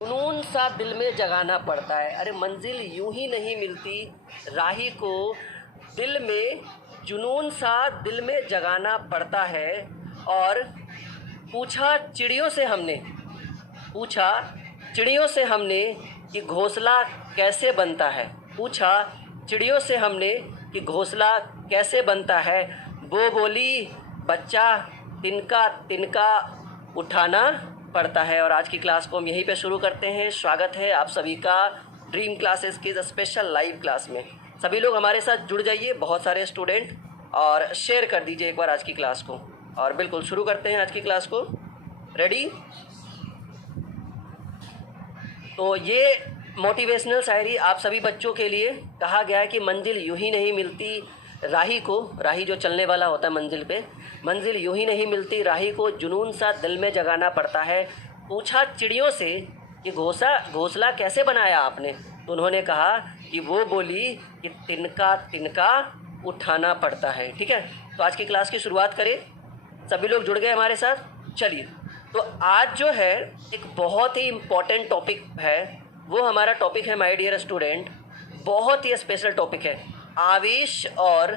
जुनून सा दिल में जगाना पड़ता है। अरे मंजिल यूं ही नहीं मिलती, राही को दिल में जुनून सा दिल में जगाना पड़ता है। और पूछा चिड़ियों से हमने पूछा चिड़ियों से हमने कि घोंसला कैसे बनता है। पूछा चिड़ियों से हमने कि घोंसला कैसे बनता है। वो बोली बच्चा तिनका तिनका उठाना पड़ता है। और आज की क्लास को हम यहीं पे शुरू करते हैं। स्वागत है आप सभी का ड्रीम क्लासेस की स्पेशल लाइव क्लास में। सभी लोग हमारे साथ जुड़ जाइए, बहुत सारे स्टूडेंट, और शेयर कर दीजिए एक बार आज की क्लास को। और बिल्कुल शुरू करते हैं आज की क्लास को। रेडी? तो ये मोटिवेशनल शायरी आप सभी बच्चों के लिए कहा गया है कि मंजिल यूं ही नहीं मिलती राही जो चलने वाला होता है मंजिल पे, मंजिल यूं ही नहीं मिलती, राही को जुनून सा दिल में जगाना पड़ता है। पूछा चिड़ियों से कि घोंसला कैसे बनाया आपने, तो उन्होंने कहा कि वो बोली कि तिनका तिनका उठाना पड़ता है। ठीक है, तो आज की क्लास की शुरुआत करें। सभी लोग जुड़ गए हमारे साथ? चलिए, तो आज जो है एक बहुत ही इम्पॉर्टेंट टॉपिक है। वो हमारा टॉपिक है माय डियर स्टूडेंट, बहुत ही स्पेशल टॉपिक है, आवेश और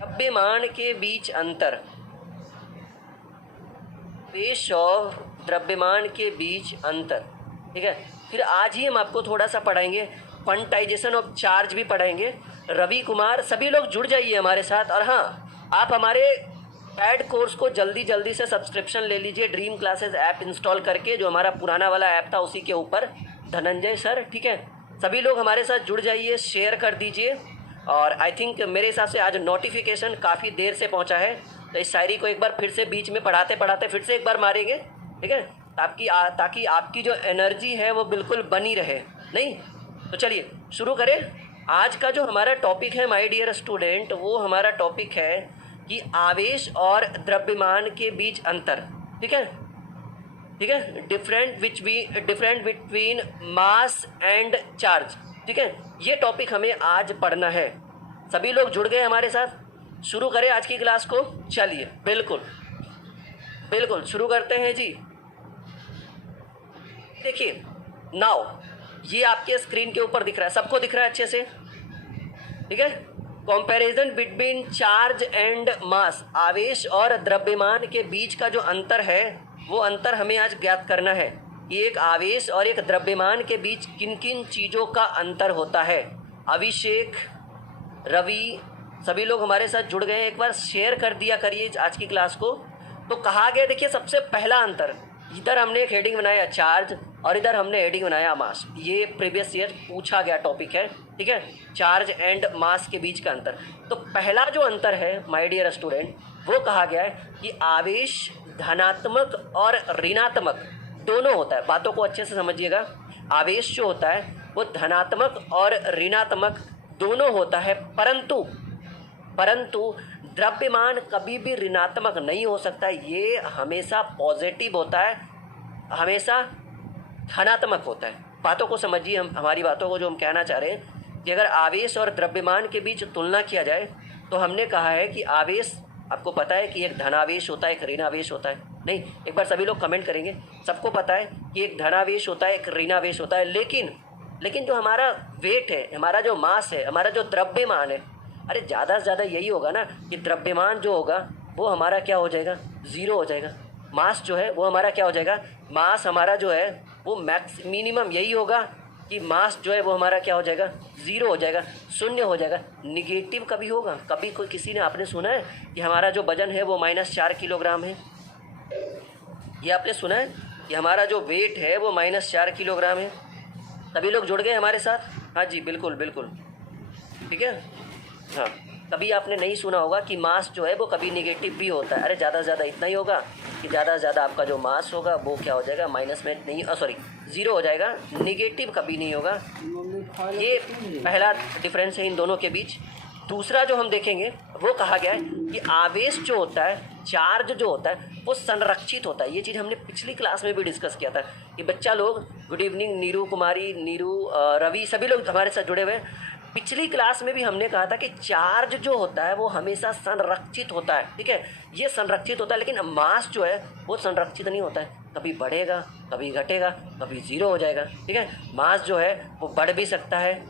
द्रव्यमान के बीच अंतर। आवेश और द्रव्यमान के बीच अंतर। ठीक है, फिर आज ही हम आपको थोड़ा सा पढ़ाएंगे, क्वांटाइजेशन ऑफ चार्ज भी पढ़ाएंगे। रवि कुमार, सभी लोग जुड़ जाइए हमारे साथ। और हाँ, आप हमारे ऐड कोर्स को जल्दी से सब्सक्रिप्शन ले लीजिए, ड्रीम क्लासेस ऐप इंस्टॉल करके, जो हमारा पुराना वाला ऐप था उसी के ऊपर, धनंजय सर। ठीक है, सभी लोग हमारे साथ जुड़ जाइए, शेयर कर दीजिए। और आई थिंक मेरे हिसाब से आज नोटिफिकेशन काफ़ी देर से पहुंचा है, तो इस शायरी को एक बार फिर से बीच में पढ़ाते पढ़ाते फिर से एक बार मारेंगे। ठीक है, ताकि आपकी जो एनर्जी है वो बिल्कुल बनी रहे। नहीं तो चलिए शुरू करें। आज का जो हमारा टॉपिक है माय डियर स्टूडेंट, वो हमारा टॉपिक है कि आवेश और द्रव्यमान के बीच अंतर। ठीक है, different between mass and charge. ठीक है, ये टॉपिक हमें आज पढ़ना है। सभी लोग जुड़ गए हमारे साथ? शुरू करें आज की क्लास को। चलिए बिल्कुल शुरू करते हैं जी। देखिए नाउ, ये आपके स्क्रीन के ऊपर दिख रहा है, सबको दिख रहा है अच्छे से? ठीक है, comparison between charge and mass, आवेश और द्रव्यमान के बीच का जो अंतर है वो अंतर हमें आज ज्ञात करना है कि एक आवेश और एक द्रव्यमान के बीच किन किन चीज़ों का अंतर होता है। अभिषेक, रवि, सभी लोग हमारे साथ जुड़ गए, एक बार शेयर कर दिया करिए आज की क्लास को। तो कहा गया, देखिए सबसे पहला अंतर, इधर हमने एक हेडिंग बनाया चार्ज और इधर हमने हेडिंग बनाया मास। ये प्रीवियस ईयर पूछा गया टॉपिक है। ठीक है, चार्ज एंड मास के बीच का अंतर। तो पहला जो अंतर है माय डियर स्टूडेंट, वो कहा गया है कि आवेश धनात्मक और ऋणात्मक दोनों होता है। बातों को अच्छे से समझिएगा, आवेश जो होता है वो धनात्मक और ऋणात्मक दोनों होता है, परंतु द्रव्यमान कभी भी ऋणात्मक नहीं हो सकता। ये हमेशा पॉजिटिव होता है, हमेशा धनात्मक होता है। बातों को समझिए, हमारी बातों को जो हम कहना चाह रहे हैं कि अगर आवेश और द्रव्यमान के बीच तुलना किया जाए तो हमने कहा है कि आवेश, आपको पता है कि एक धनावेश होता है, एक ऋणावेश होता है। नहीं, एक बार सभी लोग कमेंट करेंगे। सबको पता है कि एक धनावेश होता है, एक ऋणावेश होता है, लेकिन जो हमारा वेट है, हमारा जो मास है, हमारा जो द्रव्यमान है, अरे ज़्यादा से ज़्यादा यही होगा ना कि द्रव्यमान जो होगा वो हमारा क्या हो जाएगा, ज़ीरो हो जाएगा। मास जो है वो हमारा क्या हो जाएगा, मास हमारा जो है वो मिनिमम यही होगा कि मास जो है वो हमारा क्या हो जाएगा, ज़ीरो हो जाएगा, शून्य हो जाएगा। निगेटिव कभी होगा? कभी किसी ने आपने सुना है कि हमारा जो वजन है वो -4 किलोग्राम है? ये आपने सुना है कि हमारा जो वेट है वो -4 किलोग्राम है? सभी लोग जुड़ गए हमारे साथ? हाँ जी, बिल्कुल। ठीक है, हाँ, कभी आपने नहीं सुना होगा कि मास जो है वो कभी नेगेटिव भी होता है। अरे ज़्यादा से ज़्यादा इतना ही होगा कि ज़्यादा से ज़्यादा आपका जो मास होगा वो क्या हो जाएगा, माइनस में नहीं, ज़ीरो हो जाएगा, नेगेटिव कभी नहीं होगा। ये पहला डिफरेंस है इन दोनों के बीच। दूसरा जो हम देखेंगे वो कहा गया है कि आवेश जो होता है, चार्ज जो होता है, वो संरक्षित होता है। ये चीज़ हमने पिछली क्लास में भी डिस्कस किया था कि बच्चा लोग, गुड इवनिंग नीरू कुमारी, रवि, सभी लोग हमारे साथ जुड़े हुए हैं। पिछली क्लास में भी हमने कहा था कि चार्ज जो होता है वो हमेशा संरक्षित होता है, ठीक है, ये संरक्षित होता है, लेकिन मास जो है वो संरक्षित नहीं होता है, कभी बढ़ेगा, कभी घटेगा, कभी जीरो हो जाएगा, ठीक है। मास जो है वो बढ़ भी सकता है,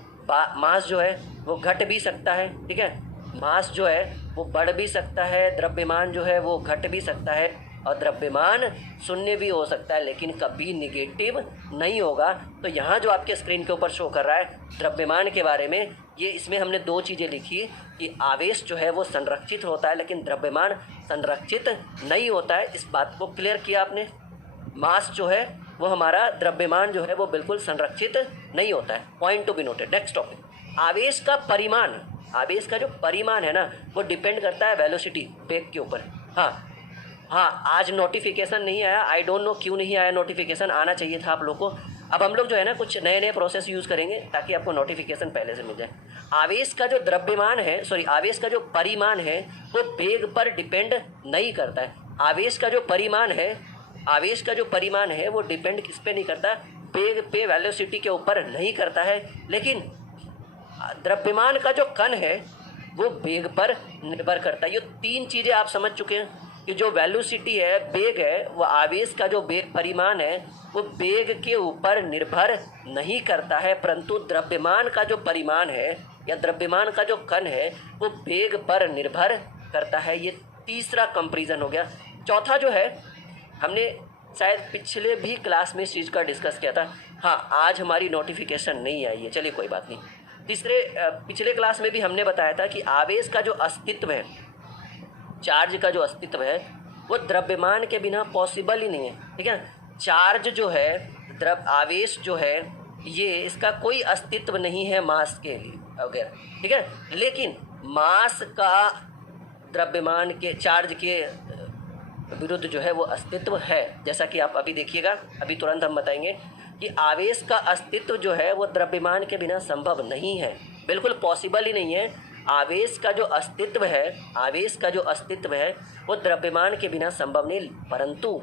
मास जो है वो घट भी सकता है, ठीक है, मास जो है वो बढ़ भी सकता है, द्रव्यमान जो है वो घट भी सकता है, और द्रव्यमान शून्य भी हो सकता है, लेकिन कभी निगेटिव नहीं होगा। तो यहाँ जो आपके स्क्रीन के ऊपर शो कर रहा है द्रव्यमान के बारे में, ये इसमें हमने दो चीज़ें लिखी कि आवेश जो है वो संरक्षित होता है लेकिन द्रव्यमान संरक्षित नहीं होता है। इस बात को क्लियर किया आपने। मास जो है वो हमारा, द्रव्यमान जो है वो बिल्कुल संरक्षित नहीं होता है। Point to be noted. Next topic, आवेश का परिमाण। आवेश का जो परिमाण है ना वो डिपेंड करता है वेलोसिटी, वेग के ऊपर। हाँ, आज नोटिफिकेशन नहीं आया, आई डोंट नो क्यों नहीं आया नोटिफिकेशन, आना चाहिए था आप लोग को। अब हम लोग जो है ना कुछ नए नए प्रोसेस यूज़ करेंगे ताकि आपको नोटिफिकेशन पहले से मिल जाए। आवेश का जो द्रव्यमान है, सॉरी, आवेश का जो परिमाण है वो वेग पर डिपेंड नहीं करता है। आवेश का जो परिमाण है, आवेश का जो परिमाण है वो डिपेंड किस पे नहीं करता, वेग पे, वेलोसिटी के ऊपर नहीं करता है। लेकिन द्रव्यमान का जो कण है वो वेग पर निर्भर करता है। ये तीन चीज़ें आप समझ चुके हैं कि जो वेलोसिटी है, वेग है, वो आवेश का जो वेग परिमाण है वो वेग के ऊपर निर्भर नहीं करता है, परंतु द्रव्यमान का जो परिमाण है या द्रव्यमान का जो कण है वो वेग पर निर्भर करता है। ये तीसरा कंपैरिजन हो गया। चौथा जो है, हमने शायद पिछले भी क्लास में इस चीज़ का डिस्कस किया था। हाँ, आज हमारी नोटिफिकेशन नहीं आई है, चलिए कोई बात नहीं। पिछले क्लास में भी हमने बताया था कि आवेश का जो अस्तित्व है, चार्ज का जो अस्तित्व है वो द्रव्यमान के बिना पॉसिबल ही नहीं है, ठीक है। चार्ज जो है, आवेश जो है, ये इसका कोई अस्तित्व नहीं है मास के लिए वगैरह, ठीक है। लेकिन मास का द्रव्यमान के, चार्ज के विरुद्ध जो है वो अस्तित्व है। जैसा कि आप अभी देखिएगा, अभी तुरंत हम बताएंगे कि आवेश का अस्तित्व जो है वो द्रव्यमान के बिना संभव नहीं है, बिल्कुल पॉसिबल ही नहीं है। आवेश का जो अस्तित्व है, आवेश का जो अस्तित्व है वो द्रव्यमान के बिना संभव नहीं, परंतु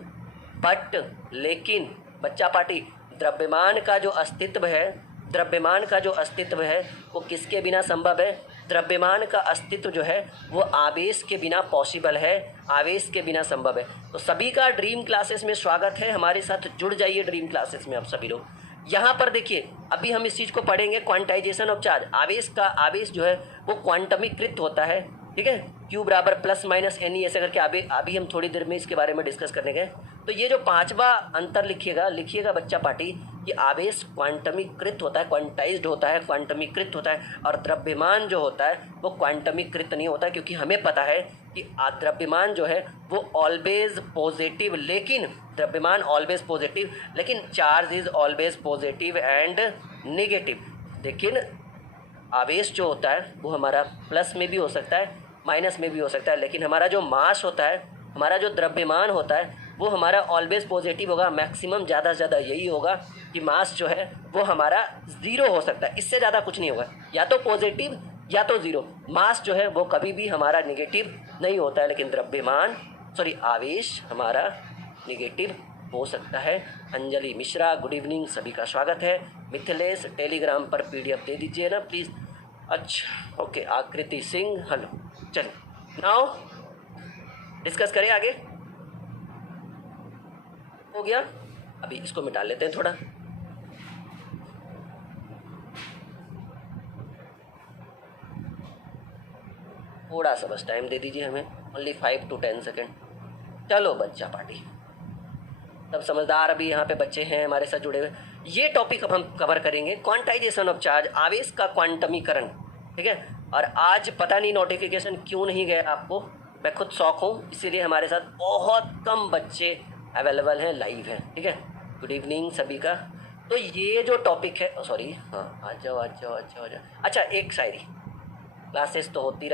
लेकिन बच्चा पार्टी, द्रव्यमान का जो अस्तित्व है, द्रव्यमान का जो अस्तित्व है वो किसके बिना संभव है? द्रव्यमान का अस्तित्व जो है वो आवेश के बिना पॉसिबल है, आवेश के बिना संभव है। तो सभी का ड्रीम क्लासेस में स्वागत है, हमारे साथ जुड़ जाइए ड्रीम क्लासेस में आप सभी लोग। यहाँ पर देखिए, अभी हम इस चीज़ को पढ़ेंगे, क्वांटाइजेशन ऑफ चार्ज। आवेश जो है वो क्वांटमीकृत होता है, ठीक है, Q बराबर प्लस माइनस NE ऐसे करके अभी हम थोड़ी देर में इसके बारे में डिस्कस करने गए। तो ये जो पांचवा अंतर लिखिएगा बच्चा पार्टी, कि आवेश क्वांटमीकृत होता है, क्वांटाइज्ड होता है, क्वांटमीकृत होता है, और द्रव्यमान जो होता है वो क्वांटमीकृत नहीं होता है, क्योंकि हमें पता है कि द्रव्यमान जो है वो ऑलवेज पॉजिटिव, लेकिन द्रव्यमान ऑलवेज पॉजिटिव, लेकिन charge is always positive and negative. लेकिन आवेश जो होता है वो हमारा प्लस में भी हो सकता है, माइनस में भी हो सकता है, लेकिन हमारा जो मास होता है, हमारा जो द्रव्यमान होता है वो हमारा ऑलवेज पॉजिटिव होगा। मैक्सिमम ज़्यादा से ज़्यादा यही होगा कि मास जो है वो हमारा ज़ीरो हो सकता है, इससे ज़्यादा कुछ नहीं होगा, या तो पॉजिटिव या तो ज़ीरो। मास जो है वो कभी भी हमारा निगेटिव नहीं होता है, लेकिन आवेश हमारा निगेटिव हो सकता है। अंजलि मिश्रा, गुड इवनिंग, सभी का स्वागत है। मिथिलेश, टेलीग्राम पर PDF दे दीजिए ना प्लीज़। अच्छा, ओके। आकृति सिंह, हेलो। चलिए नाउ डिस्कस करें आगे। हो गया, अभी इसको मिटा लेते हैं थोड़ा। थोड़ा सा बस टाइम दे दीजिए हमें, ओनली 5 to 10 सेकेंड। चलो बच्चा पार्टी, तब समझदार अभी यहाँ पे बच्चे हैं हमारे साथ जुड़े हुए। ये टॉपिक अब हम कवर करेंगे, क्वांटाइजेशन ऑफ चार्ज, आवेश का क्वांटमीकरण, ठीक है। और आज पता नहीं नोटिफिकेशन क्यों नहीं गया आपको, मैं खुद शौक हूँ, इसीलिए हमारे साथ बहुत कम बच्चे अवेलेबल हैं, लाइव हैं, ठीक है। गुड इवनिंग सभी का। तो ये जो टॉपिक है, सॉरी, हाँ, आ जाओ। अच्छा, एक शायरी, क्लासेस तो होती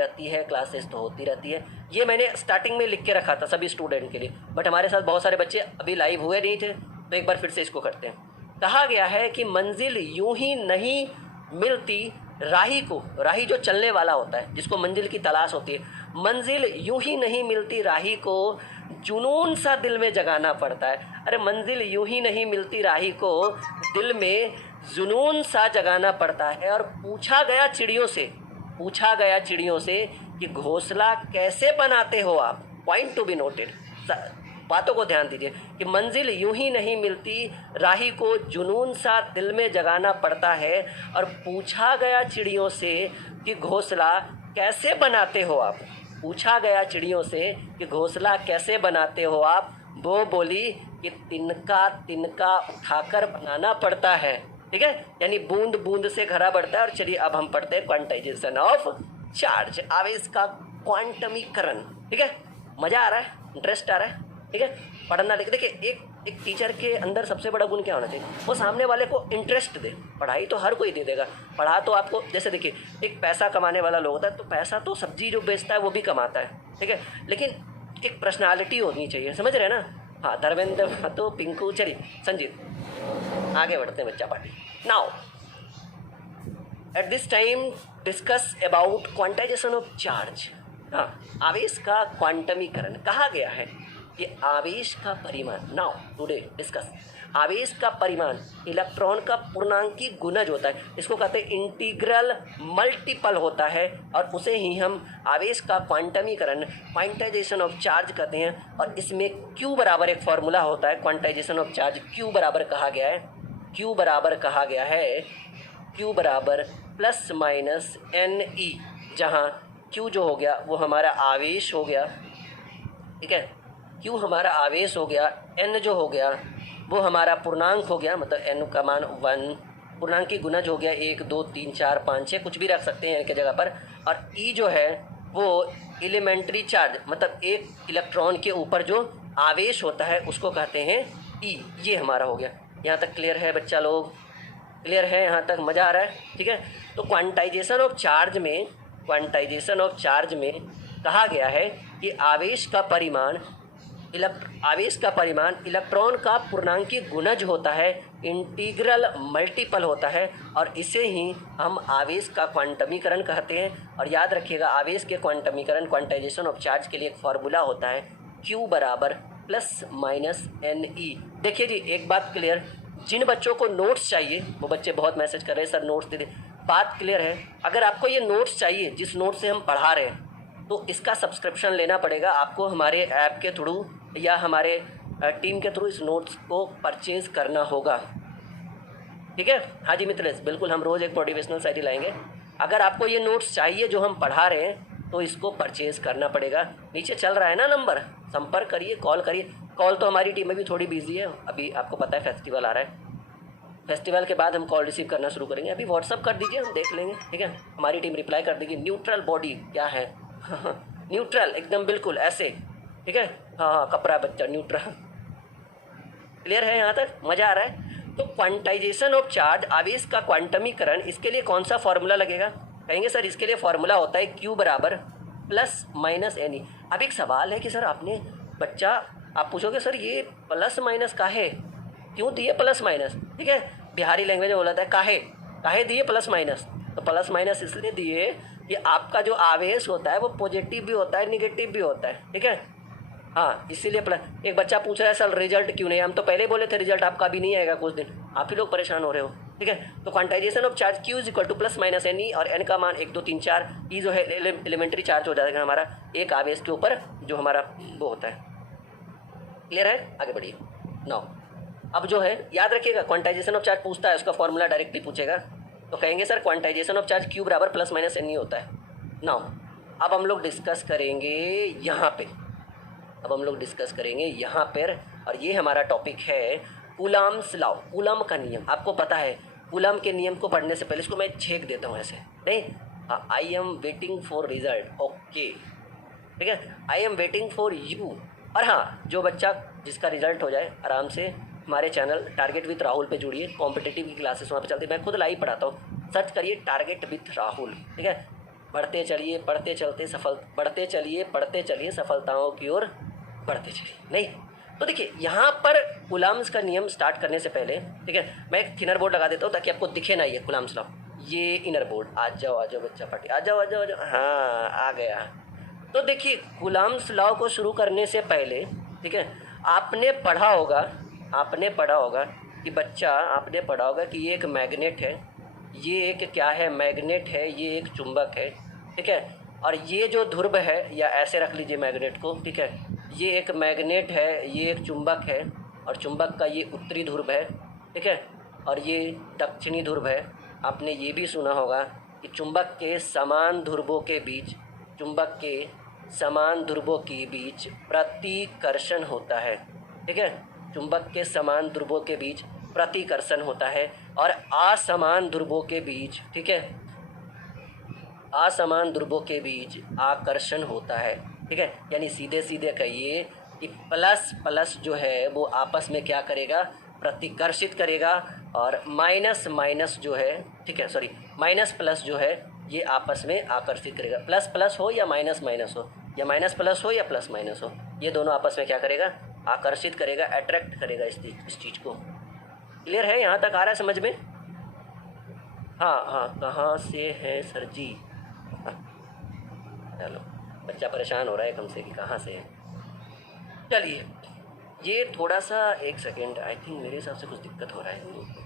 रहती है, ये मैंने स्टार्टिंग में लिख के रखा था सभी स्टूडेंट के लिए, बट हमारे साथ बहुत सारे बच्चे अभी लाइव हुए नहीं थे, तो एक बार फिर से इसको करते हैं। कहा गया है कि मंजिल यूं ही नहीं मिलती राही को, राही जो चलने वाला होता है, जिसको मंजिल की तलाश होती है, मंजिल यूं ही नहीं मिलती राही को, जुनून सा दिल में जगाना पड़ता है। अरे मंजिल यूं ही नहीं मिलती राही को, दिल में जुनून सा जगाना पड़ता है। और पूछा गया चिड़ियों से कि घोंसला कैसे बनाते हो आप। पॉइंट टू बी नोटेड, बातों को ध्यान दीजिए कि मंजिल यूं ही नहीं मिलती, राही को जुनून सा दिल में जगाना पड़ता है। और पूछा गया चिड़ियों से कि घोंसला कैसे बनाते हो आप। पूछा गया चिड़ियों से कि घोंसला कैसे बनाते हो आप। वो बोली कि तिनका तिनका उठाकर बनाना पड़ता है। ठीक है, यानी बूंद बूंद से घड़ा बढ़ता है। और चलिए अब हम पढ़ते हैं क्वांटाइजेशन ऑफ चार्ज, आवेश का क्वांटमीकरण। ठीक है, मज़ा आ रहा है, इंटरेस्ट आ रहा है। ठीक है, पढ़ना लिख। देखिए एक टीचर के अंदर सबसे बड़ा गुण क्या होना चाहिए, वो सामने वाले को इंटरेस्ट दे। पढ़ाई तो हर कोई दे देगा, पढ़ा तो आपको, जैसे देखिए एक पैसा कमाने वाला लोग होता है, तो पैसा तो सब्जी जो बेचता है वो भी कमाता है। ठीक है, लेकिन एक पर्सनालिटी होनी चाहिए, समझ रहे हैं ना। हाँ, धर्मेंद्र तो पिंकू, चलिए संजीत आगे बढ़ते हैं बच्चा party. Now at this time discuss about quantization of charge. हाँ, आवेश का क्वांटमीकरण कहा गया है कि आवेश का परिमाण। नाउ टुडे डिस्कस आवेश का परिमाण इलेक्ट्रॉन का पूर्णांकी गुणज होता है, इसको कहते हैं इंटीग्रल मल्टीपल होता है। और उसे ही हम आवेश का क्वांटमीकरण, क्वांटाइजेशन ऑफ चार्ज कहते हैं। और इसमें Q बराबर एक फॉर्मूला होता है क्वांटाइजेशन ऑफ चार्ज। Q बराबर कहा गया है Q बराबर प्लस माइनस NE, जहाँ Q जो हो गया वो हमारा आवेश हो गया। ठीक है, Q हमारा आवेश हो गया, N जो हो गया वो हमारा पूर्णांक हो गया, मतलब N का मान 1, पूर्णांक की गुणज हो गया 1 2 3 4 5 6, कुछ भी रख सकते हैं N के जगह पर। और E जो है वो एलिमेंट्री चार्ज, मतलब एक इलेक्ट्रॉन के ऊपर जो आवेश होता है उसको कहते हैं E। ये हमारा हो गया। यहाँ तक क्लियर है बच्चा लोग? क्लियर है यहाँ तक? मज़ा आ रहा है? ठीक है, तो क्वांटाइजेशन ऑफ चार्ज में कहा गया है कि आवेश का परिमाण इलेक्ट्रॉन का पूर्णांकी गुणज होता है, इंटीग्रल मल्टीपल होता है। और इसे ही हम आवेश का क्वांटमीकरण कहते हैं। और याद रखिएगा, आवेश के क्वांटमीकरण, क्वांटाइजेशन ऑफ चार्ज के लिए एक फार्मूला होता है Q बराबर प्लस माइनस NE। देखिए जी, एक बात क्लियर, जिन बच्चों को नोट्स चाहिए, वो बच्चे बहुत मैसेज कर रहे हैं सर नोट्स दे दे। बात क्लियर है, अगर आपको ये नोट्स चाहिए जिस नोट से हम पढ़ा रहे हैं, तो इसका सब्सक्रिप्शन लेना पड़ेगा आपको हमारे ऐप के थ्रू या हमारे टीम के थ्रू। इस नोट्स को परचेज़ करना होगा। ठीक है, हाँ जी मित्रेश, बिल्कुल हम रोज़ एक मोटिवेशनल शायरी लाएंगे। अगर आपको ये नोट्स चाहिए जो हम पढ़ा रहे हैं, तो इसको परचेज़ करना पड़ेगा। नीचे चल रहा है ना नंबर, संपर्क करिए, कॉल करिए। कॉल तो हमारी टीम में भी थोड़ी बिजी है, अभी आपको पता है फेस्टिवल आ रहा है। फेस्टिवल के बाद हम कॉल रिसीव करना शुरू करेंगे। अभी व्हाट्सअप कर दीजिए, हम देख लेंगे। ठीक है, हमारी टीम रिप्लाई कर देगी। न्यूट्रल बॉडी क्या है? न्यूट्रल एकदम बिल्कुल ऐसे। ठीक है, हाँ कपड़ा बच्चा न्यूट्रल। क्लियर है यहाँ तक? मज़ा आ रहा है? तो क्वांटाइजेशन ऑफ चार्ज, आवेश का क्वांटमीकरण, इसके लिए कौन सा फॉर्मूला लगेगा? कहेंगे सर इसके लिए फॉर्मूला होता है Q बराबर प्लस माइनस NE। अब एक सवाल है कि सर आपने बच्चा, आप पूछोगे सर ये प्लस माइनस काहे, क्यों दिए प्लस माइनस? ठीक है, बिहारी लैंग्वेज में बोला था काहे दिए प्लस माइनस। तो प्लस माइनस इसलिए दिए कि आपका जो आवेश होता है वो पॉजिटिव भी होता है, निगेटिव भी होता है। ठीक है, हाँ इसीलिए प्लस। एक बच्चा पूछ रहा है सर रिजल्ट क्यों नहीं? हम तो पहले बोले थे रिजल्ट आपका भी नहीं आएगा कुछ दिन, आप ही लोग परेशान हो रहे हो। ठीक है, तो quantization of charge Q is equal two plus minus NE, और N का मान 1 2 3 4। E जो है एलिमेंट्री चार्ज हो जाएगा हमारा एक आवेश के ऊपर जो हमारा वो होता है। क्लियर है? आगे बढ़िए। नाउ अब जो है याद रखिएगा, क्वांटाइजेशन ऑफ चार्ज पूछता है, उसका फॉर्मूला डायरेक्टली पूछेगा, तो कहेंगे sir quantization of charge Q बराबर प्लस माइनस NE होता है। नाउ अब हम लोग डिस्कस करेंगे यहाँ पर, और ये हमारा टॉपिक है कूलम्ब्स लॉ, कूलम का नियम। आपको पता है कूलम के नियम को पढ़ने से पहले इसको मैं छेक देता हूँ ऐसे, नहीं? हाँ, I am waiting for result, okay. ठीक है, I am waiting for you. और हाँ, जो बच्चा जिसका रिजल्ट हो जाए आराम से हमारे चैनल टारगेट विथ राहुल पे जुड़िए। कॉम्पिटिटिव की क्लासेस वहाँ पे चलती है, मैं खुद लाइव पढ़ाता हूँ। सर्च करिए टारगेट विथ राहुल। ठीक है, बढ़ते चलिए बढ़ते चलिए सफलताओं की ओर बढ़ते चलिए। नहीं तो देखिए यहाँ पर कूलम्ब्स का नियम स्टार्ट करने से पहले, ठीक है, मैं एक थिनर बोर्ड लगा देता हूँ ताकि आपको दिखे ना ये कूलम्ब्स लॉ। ये इनर बोर्ड, आ जाओ बच्चा पार्टी, आ जाओ। हाँ आ गया। तो देखिए कूलम्ब्स लॉ को शुरू करने से पहले, ठीक है, आपने पढ़ा होगा कि बच्चा आपने पढ़ा होगा कि ये एक मैग्नेट है, ये एक क्या है, मैग्नेट है, ये एक चुंबक है, ठीक है। और ये जो ध्रुव है, या ऐसे रख लीजिए मैग्नेट को, ठीक है, ये एक मैग्नेट है, ये एक चुंबक है, और चुंबक का ये उत्तरी ध्रुव है, ठीक है, और ये दक्षिणी ध्रुव है। आपने ये भी सुना होगा कि चुंबक के समान ध्रुवों के बीच, चुंबक के समान ध्रुवों के बीच प्रतिकर्षण होता है, ठीक है। चुंबक के समान ध्रुवों के बीच प्रतिकर्षण होता है, और असमान ध्रुवों के बीच, ठीक है, असमान ध्रुवों के बीच आकर्षण होता है, ठीक है। यानी सीधे सीधे कहिए कि प्लस प्लस जो है वो आपस में क्या करेगा, प्रतिकर्षित करेगा, और माइनस माइनस जो है, ठीक है, सॉरी, माइनस प्लस जो है ये आपस में आकर्षित करेगा। प्लस प्लस हो या माइनस माइनस हो, या माइनस प्लस हो या प्लस माइनस हो, ये दोनों आपस में क्या करेगा, आकर्षित करेगा, अट्रैक्ट करेगा इस चीज़ को। क्लियर है, यहाँ तक आ रहा है समझ में? हाँ हाँ, कहाँ से है सर जी? चलो, बच्चा परेशान हो रहा है कम से, कि कहाँ से है। चलिए, ये थोड़ा सा, एक सेकेंड, आई थिंक मेरे हिसाब से कुछ दिक्कत हो रहा है।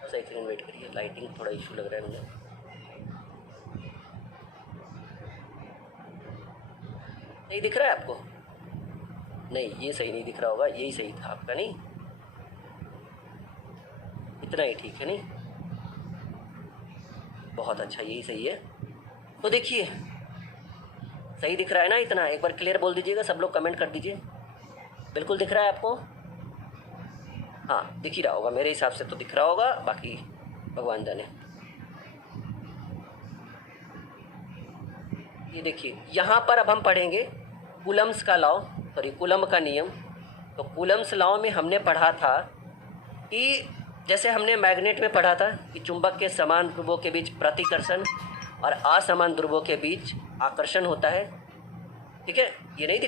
एक सेकेंड वेट करिए, लाइटिंग थोड़ा इशू लग रहा है मुझे। नहीं दिख रहा है आपको? नहीं, ये सही नहीं दिख रहा होगा, यही सही था आपका, नहीं? इतना ही ठीक है, नहीं? बहुत अच्छा, यही सही है। तो देखिए, सही दिख रहा है ना इतना? एक बार क्लियर बोल दीजिएगा, सब लोग कमेंट कर दीजिए। बिल्कुल दिख रहा है आपको? हाँ, दिख ही रहा होगा, मेरे हिसाब से तो दिख रहा होगा, बाकी भगवान जाने। ये देखिए, यहाँ पर अब हम पढ़ेंगे कूलम्स का लॉ, सॉरी, कूलम का नियम। तो कूलम्स लॉ में हमने पढ़ा था कि जैसे हमने मैग्नेट में पढ़ा था कि चुंबक के समान ध्रुवों के बीच प्रतिकर्षण और असमान ध्रुवों के बीच आकर्षण होता है, ठीक है। ये नहीं